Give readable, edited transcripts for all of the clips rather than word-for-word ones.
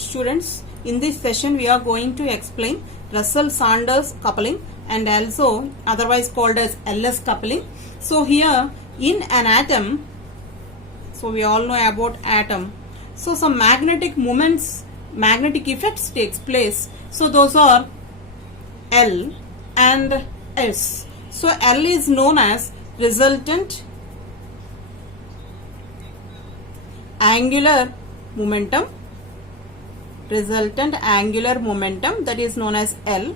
Students, in this session we are going to explain Russell-Saunders coupling and also otherwise called as LS coupling. So here in an atom, so we all know about atom. So some magnetic moments, magnetic effects takes place. So those are L and S. So L is known as resultant angular momentum, that is known as L,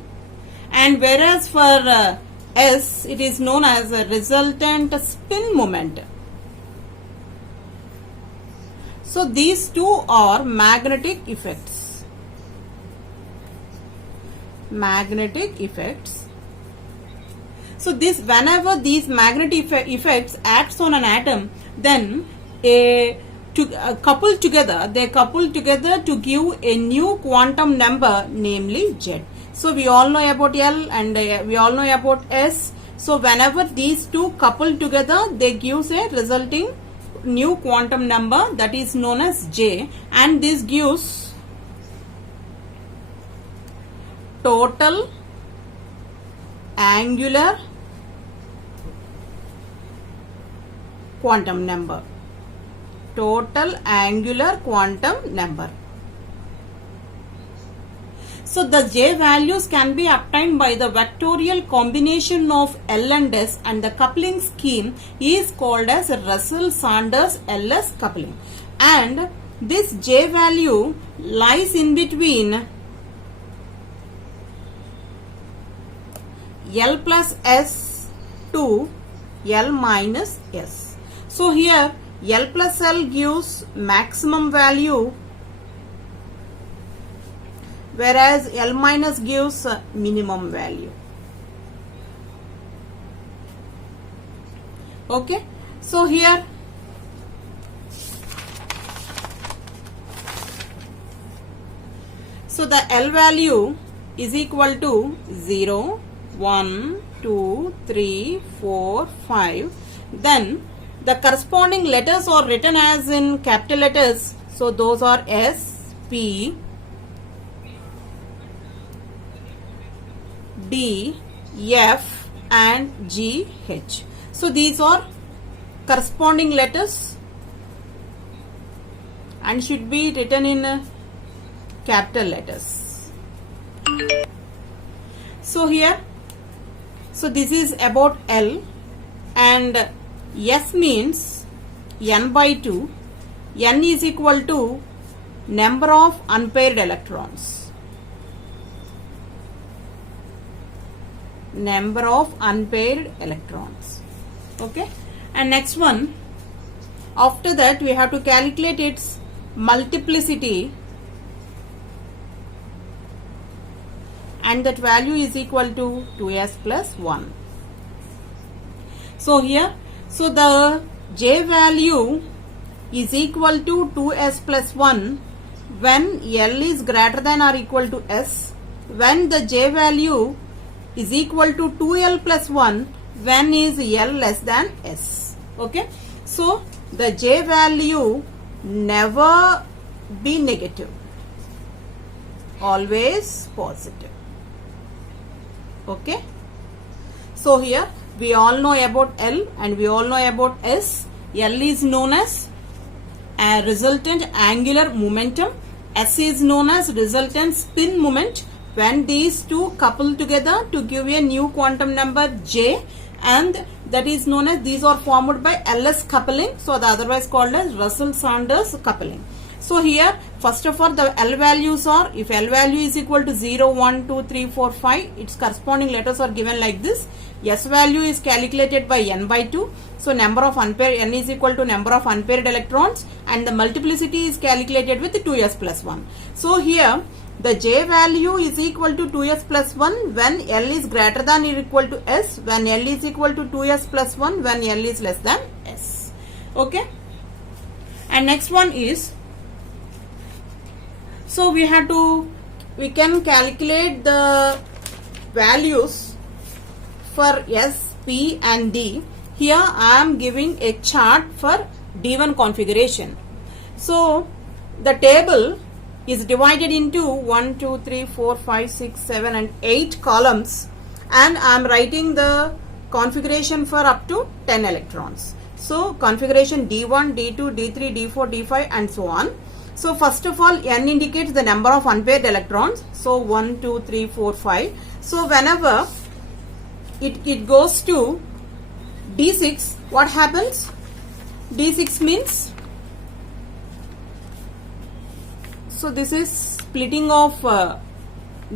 and whereas for S it is known as a resultant spin moment. So these two are magnetic effects. So this, whenever these magnetic effects acts on an atom, then they couple together to give a new quantum number, namely Z. So we all know about L and we all know about S. So whenever these two couple together, they gives a resulting new quantum number, that is known as J, and this gives total angular quantum number. So the J values can be obtained by the vectorial combination of L and S, and the coupling scheme is called as Russell-Saunders LS coupling. And this J value lies in between L plus S to L minus S. So here L plus L gives maximum value, whereas L minus gives minimum value. Okay, so here so the L value is equal to 0, 1, 2, 3, 4, 5. Then the corresponding letters are written as in capital letters. So those are S, P, D, F and G, H. So these are corresponding letters and should be written in capital letters. So here, so this is about L, and S means N by 2. N is equal to number of unpaired electrons. Okay, and next one, after that we have to calculate its multiplicity, and that value is equal to 2s plus 1. So here, so the J value is equal to 2s plus 1 when L is greater than or equal to S, when the J value is equal to 2L plus 1 when is L less than S. Okay, so the J value never be negative, always positive. Okay, so here we all know about L and we all know about S. L is known as a resultant angular momentum. S is known as resultant spin moment. When these two couple together to give a new quantum number J, and that is known as, these are formed by LS coupling, so the otherwise called as Russell-Saunders coupling. So here, first of all, the L values are, if L value is equal to 0, 1, 2, 3, 4, 5, its corresponding letters are given like this. S value is calculated by N by 2. So number of unpaired, N is equal to number of unpaired electrons, and the multiplicity is calculated with 2s plus 1. So here, the J value is equal to 2s plus 1 when L is greater than or equal to S, when L is equal to 2s plus 1 when L is less than S. Okay, and next one is, so we can calculate the values for S, P and D. Here I am giving a chart for D1 configuration. So the table is divided into 1, 2, 3, 4, 5, 6, 7 and 8 columns, and I am writing the configuration for up to 10 electrons. So configuration D1, D2, D3, D4, D5 and so on. So first of all, N indicates the number of unpaired electrons. So 1, 2, 3, 4, 5. So whenever it goes to D6, what happens? D6 means, so this is splitting of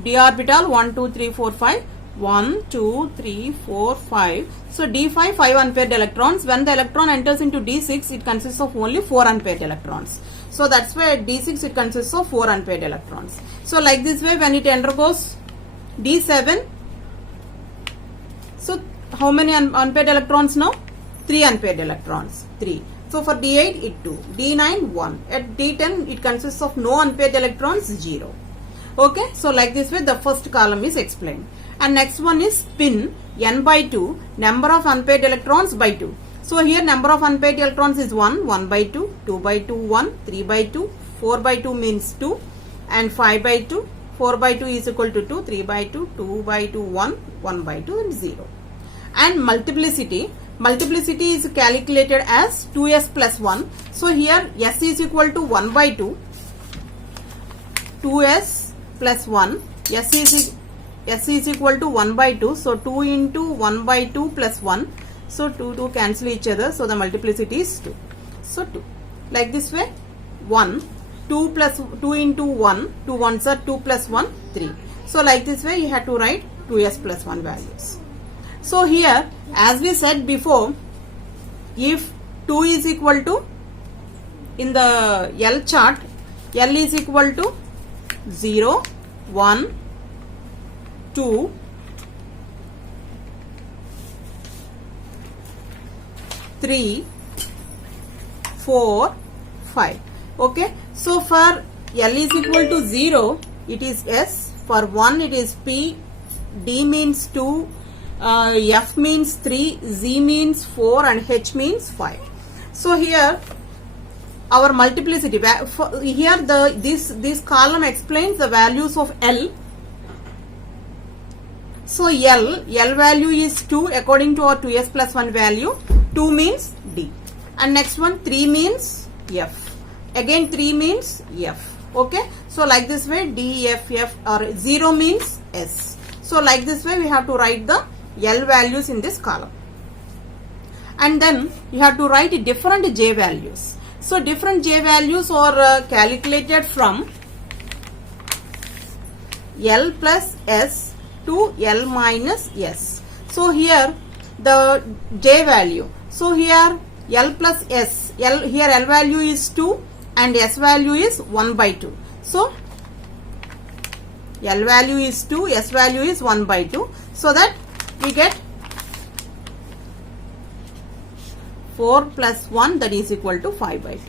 d orbital 1, 2, 3, 4, 5. 1, 2, 3, 4, 5. So D5, 5 unpaired electrons. When the electron enters into D6, it consists of only 4 unpaired electrons. So that's why at D6 it consists of 4 unpaired electrons. So like this way, when it undergoes D7, so how many unpaired electrons now? 3 unpaired electrons. 3. So for D8 it 2. D9 1. At D10 it consists of no unpaired electrons, 0. Okay, so like this way the first column is explained. And next one is spin n by 2, number of unpaired electrons by 2. So here number of unpaired electrons is 1, 1 by 2, 2 by 2, 1, 3 by 2, 4 by 2 means 2, and 5 by 2, 4 by 2 is equal to 2, 3 by 2, 2 by 2, 1, 1 by 2 and 0. And multiplicity is calculated as 2s plus 1. So here s is equal to 1 by 2, 2s plus 1, s is equal to 1 by 2. So 2 into 1 by 2 plus 1. So 2 cancel each other. So the multiplicity is 2. So 2. Like this way, 1, 2 plus 2 into 1, 2 ones are 2 plus 1, 3. So like this way you have to write 2s plus 1 values. So here, as we said before, if 2 is equal to, in the L chart, L is equal to 0, 1, 2, 3, 4, 5. Okay. So for L is equal to 0, it is S. For 1, it is P. D means 2. F means 3. Z means 4. And H means 5. So here, our multiplicity. Here this column explains the values of L. So L value is 2 according to our 2s plus 1 value. 2 means D. And next one, 3 means F. Again 3 means F. Okay. So like this way, D, F, F, or 0 means S. So like this way we have to write the L values in this column. And then you have to write different J values. So different J values are calculated from L plus S to L minus S. So here the J value. So here L plus S. Here L value is 2 and S value is 1 by 2. So L value is 2, S value is 1 by 2. So that we get 4 plus 1, that is equal to 5 by 2.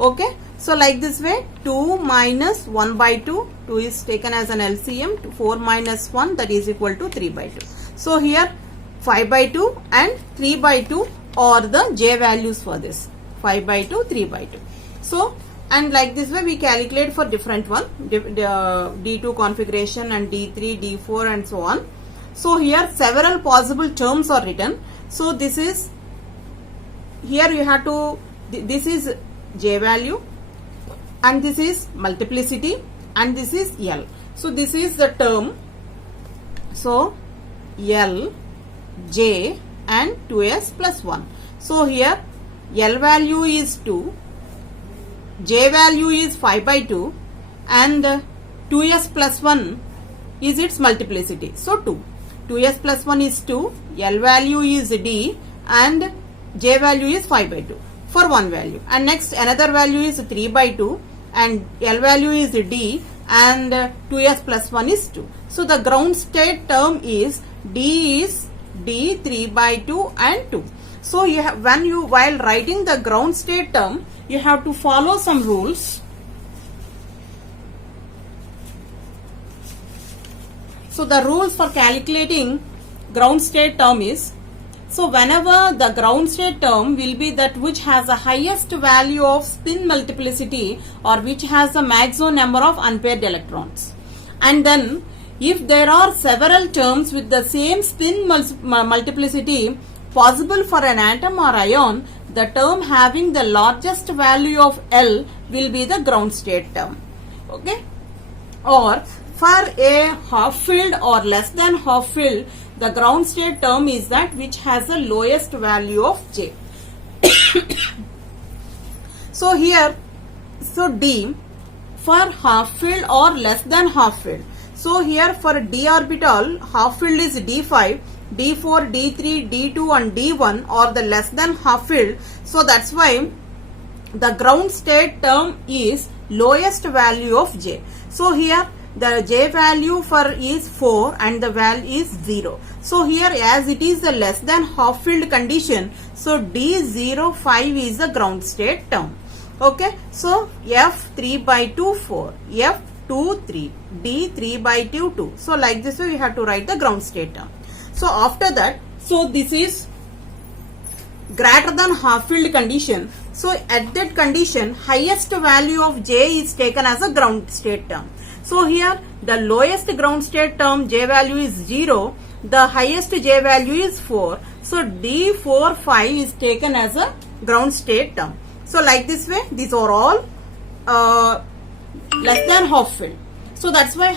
Okay. So like this way, 2 minus 1 by 2, 2 is taken as an LCM, 4 minus 1, that is equal to 3 by 2. So here 5 by 2 and 3 by 2 are the J values for this. 5 by 2, 3 by 2. So, and like this way we calculate for different one, D2 configuration and D3, D4 and so on. So here several possible terms are written. So this is, here you have to, this is J value and this is multiplicity and this is L. So this is the term. So L, J and 2s plus 1. So here L value is 2, J value is 5 by 2 and 2s plus 1 is its multiplicity. So 2. 2s plus 1 is 2, L value is D and J value is 5 by 2 for one value. And next another value is 3 by 2 and L value is D and 2s plus 1 is 2. So the ground state term is D is D 3 by 2 and 2. So you have, while writing the ground state term, you have to follow some rules. So the rules for calculating ground state term is, So whenever the ground state term will be that which has the highest value of spin multiplicity or which has the maximum number of unpaired electrons. And then if there are several terms with the same spin multiplicity possible for an atom or ion, the term having the largest value of L will be the ground state term. Okay? Or for a half filled or less than half filled, the ground state term is that which has the lowest value of J. So here, so D for half filled or less than half filled. So here for d orbital, half filled is d5, d4, d3, d2 and d1 or the less than half filled. So that's why the ground state term is lowest value of J. So here the J value for is 4 and the value is 0. So here as it is the less than half filled condition, so D05 is the ground state term. Okay, so F 3 by 2 4, F 2 3, D 3 by 2 2. So like this way we have to write the ground state term. So after that, so this is greater than half filled condition. So at that condition, highest value of J is taken as a ground state term. So here the lowest ground state term J value is 0, the highest J value is 4. So D4 5 is taken as a ground state term. So like this way, these are all less than half filled. So that's why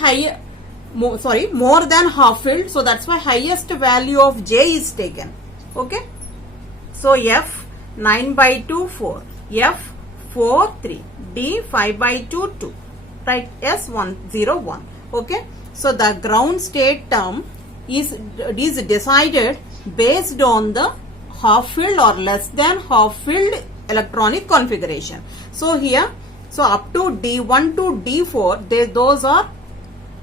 more than half filled. So that's why highest value of J is taken. Okay. So F 9 by 2 4, F 4 3, D 5 by 2 2, right? S 1 0 1. Okay. So the ground state term is decided based on the half filled or less than half filled electronic configuration. So here, so up to D1 to D4, those are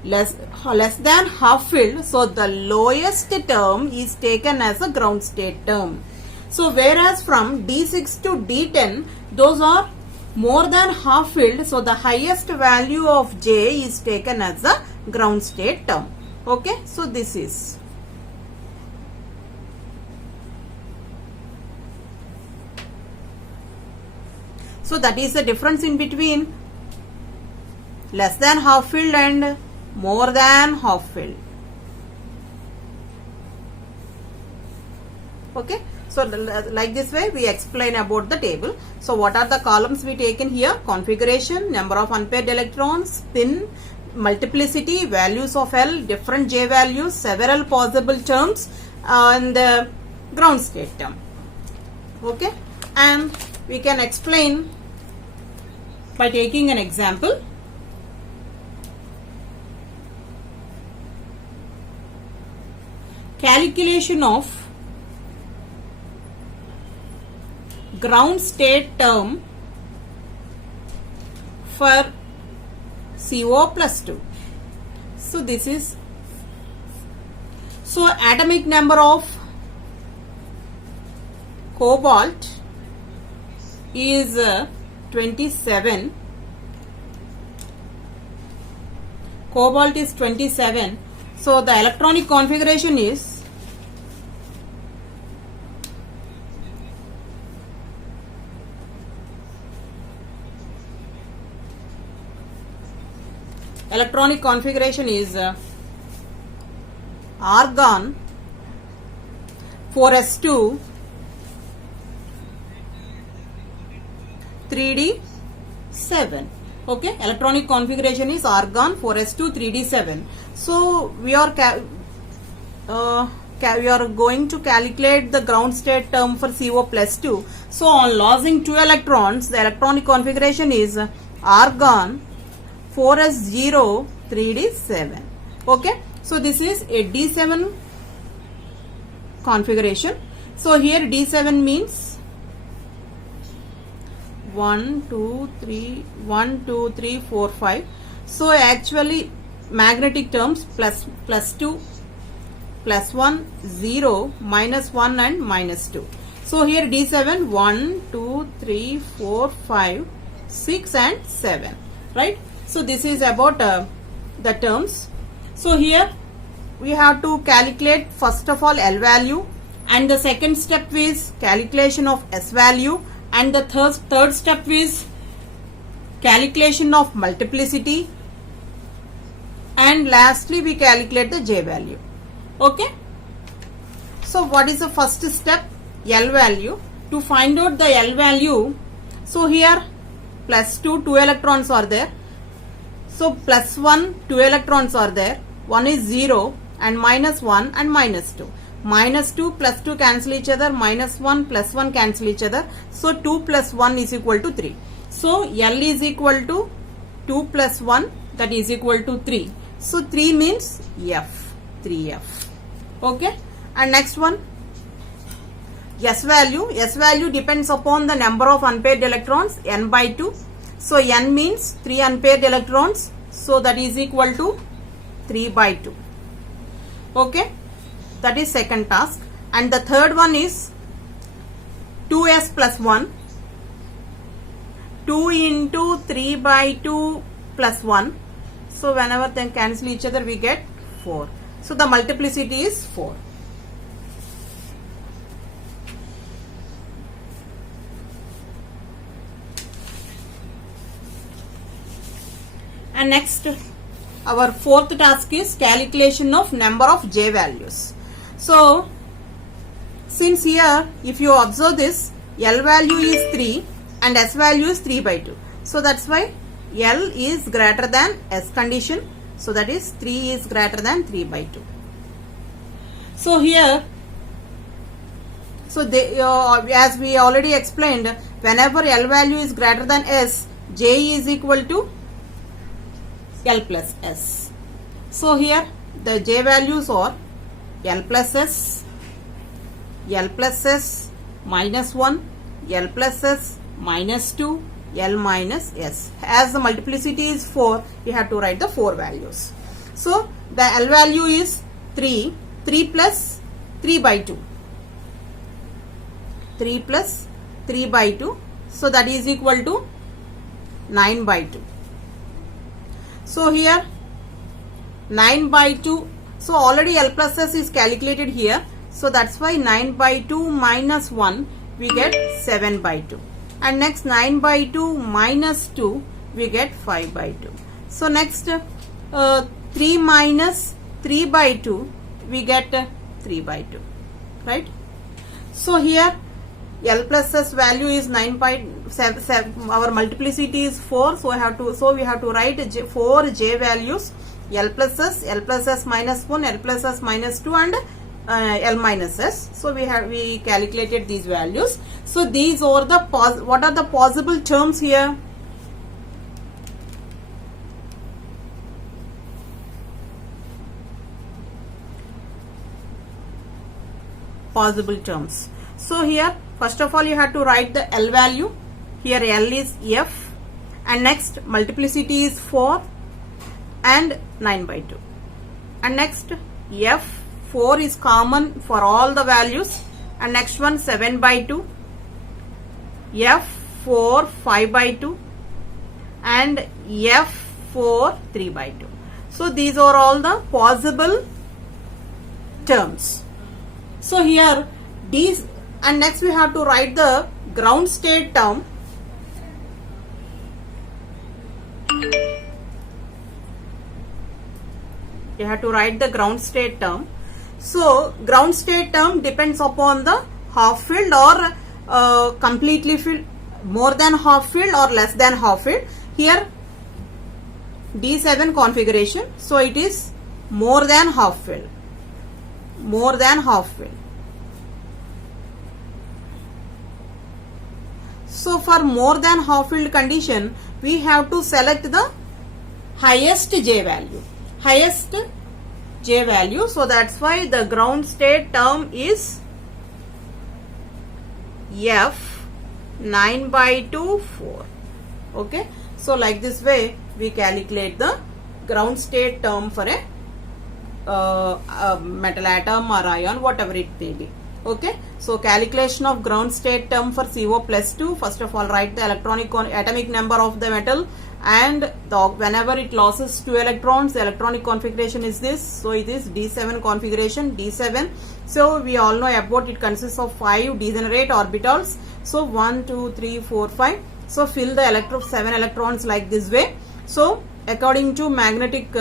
less than half filled. So the lowest term is taken as a ground state term. So whereas from D6 to D10, those are more than half filled. So the highest value of J is taken as the ground state term. Okay, so this is. So that is the difference in between less than half filled and more than half filled. Okay. So like this way we explain about the table. So what are the columns we taken here? Configuration, number of unpaired electrons, spin, multiplicity, values of L, different J values, several possible terms, and the ground state term. Okay. And we can explain by taking an example. Calculation of ground state term for CO plus 2. So this is, so atomic number of cobalt is 27. Cobalt is 27. So the electronic configuration is argon 4s2 3d7. Okay, electronic configuration is argon 4s2 3d7. So we are going to calculate the ground state term for CO plus 2. So on losing 2 electrons, the electronic configuration is argon 4s0 3d7. Okay, so this is a d7 configuration. So here d7 means 1 2 3 4 5. So actually magnetic terms plus 2 plus 1 0 minus 1 and minus 2. So here d7 1 2 3 4 5 6 and 7, right? So this is about the terms. So here we have to calculate first of all L value, and the second step is calculation of S value, and the third step is calculation of multiplicity, and lastly we calculate the J value. Okay, so what is the first step? L value. To find out the L value, so here plus 2 electrons are there, so plus 1 2 electrons are there, one is 0 and minus 1 and minus 2. Minus 2 plus 2 cancel each other, minus 1 plus 1 cancel each other, so 2 plus 1 is equal to 3. So L is equal to 2 plus 1, that is equal to 3. So 3 means F, 3F. Okay, and next one, S value. S value depends upon the number of unpaired electrons, n by 2. So n means 3 unpaired electrons, so that is equal to 3 by 2. Okay, that is second task. And the third one is 2s plus 1, 2 into 3 by 2 plus 1. So whenever they cancel each other we get 4. So the multiplicity is 4. And next, our fourth task is calculation of number of J values. So since here if you observe this, L value is 3 and S value is 3 by 2. So that's why L is greater than S condition. So that is 3 is greater than 3 by 2. So here, so they, as we already explained, whenever L value is greater than S, J is equal to L plus S. So here the J values are L plus S, L plus S minus 1, L plus S minus 2, L minus S. As the multiplicity is 4, you have to write the 4 values. So the L value is 3, 3 plus 3 by 2. 3 plus 3 by 2. So that is equal to 9 by 2. So here 9 by 2. So already L plus S is calculated here. So that's why 9 by 2 minus 1 we get 7 by 2. And next 9 by 2 minus 2 we get 5 by 2. So next 3 minus 3 by 2 we get 3 by 2. Right? So here L plus S value is 9 by 7, our multiplicity is 4, so we have to write 4 J values, L plus S minus 1, L plus S minus 2 and L minus S. So we calculated these values. So these are the what are the possible terms here? Possible terms. So here first of all you have to write the L value. Here L is F, and next multiplicity is 4 and 9 by 2. And next F, 4 is common for all the values, and next one 7 by 2, F 4 5 by 2, and F 4 3 by 2. So these are all the possible terms. So here these, and next we have to write the ground state term. You have to write the ground state term. So ground state term depends upon the half filled or completely filled, more than half filled or less than half filled. Here D7 configuration, so it is more than half filled. More than half filled. So for more than half filled condition, we have to select the highest J value. Highest J value. So that's why the ground state term is F 9 by 2 4. Okay. So like this way we calculate the ground state term for a metal atom or ion, whatever it may be. Okay, so calculation of ground state term for CO plus 2. First of all, write the atomic number of the metal, and whenever it loses 2 electrons, the electronic configuration is this. So it is D7 configuration, D7. So we all know about it consists of 5 degenerate orbitals. So 1, 2, 3, 4, 5. So fill the 7 electrons like this way. So according to magnetic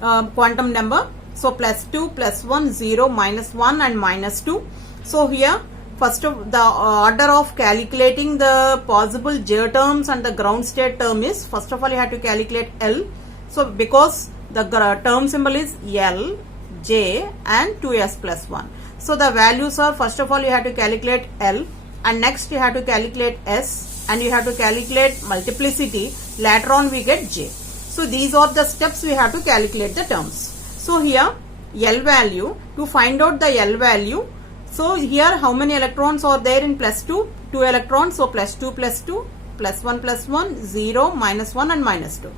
quantum number, so plus 2, plus 1, 0, minus 1 and minus 2. So here first of the order of calculating the possible J terms and the ground state term is, first of all you have to calculate L. So because the term symbol is L, J and 2s plus 1. So the values are, first of all you have to calculate L, and next you have to calculate S, and you have to calculate multiplicity. Later on we get J. So these are the steps we have to calculate the terms. So here L value, to find out the L value, so here how many electrons are there in plus 2? 2 electrons, so plus 2 plus 2, plus 1, 0, minus 1 and minus 2.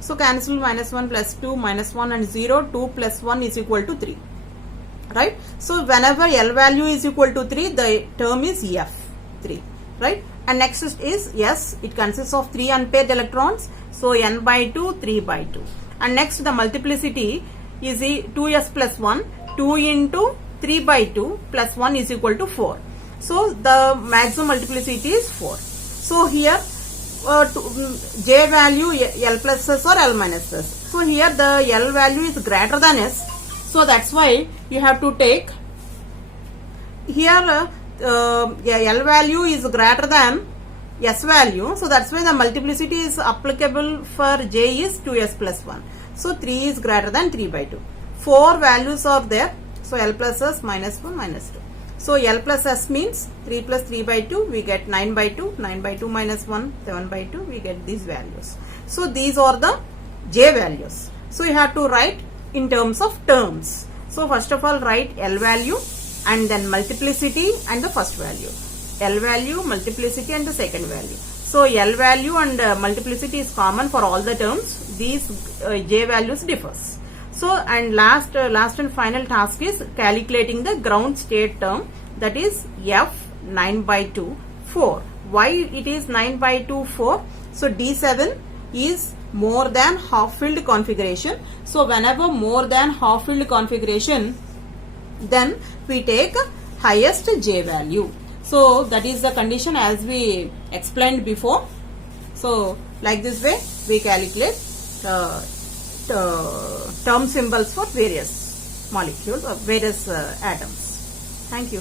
So cancel minus 1 plus 2, minus 1 and 0, 2 plus 1 is equal to 3. Right? So whenever L value is equal to 3, the term is F, 3. Right? And next is S, it consists of 3 unpaired electrons, so N by 2, 3 by 2. And next the multiplicity is 2s plus 1, 2 into 3 by 2 plus 1 is equal to 4. So the maximum multiplicity is 4. So here J value L plus S or L minus S. So here the L value is greater than S. So that's why you have to take here L value is greater than S value. So that's why the multiplicity is applicable for J is 2s plus 1. So 3 is greater than 3 by 2. 4 values are there. So L plus S, minus 1, minus 2. So L plus S means 3 plus 3 by 2, we get 9 by 2. 9 by 2 minus 1, 7 by 2, we get these values. So these are the J values. So you have to write in terms of terms. So first of all write L value and then multiplicity and the first value. L value, multiplicity and the second value. So L value and multiplicity is common for all the terms. These J values differs. So and last and final task is calculating the ground state term, that is F 9 by 2 4. Why it is 9 by 2 4? So D7 is more than half filled configuration. So whenever more than half filled configuration, then we take highest J value. So that is the condition as we explained before. So like this way we calculate term symbols for various molecules or various atoms. Thank you.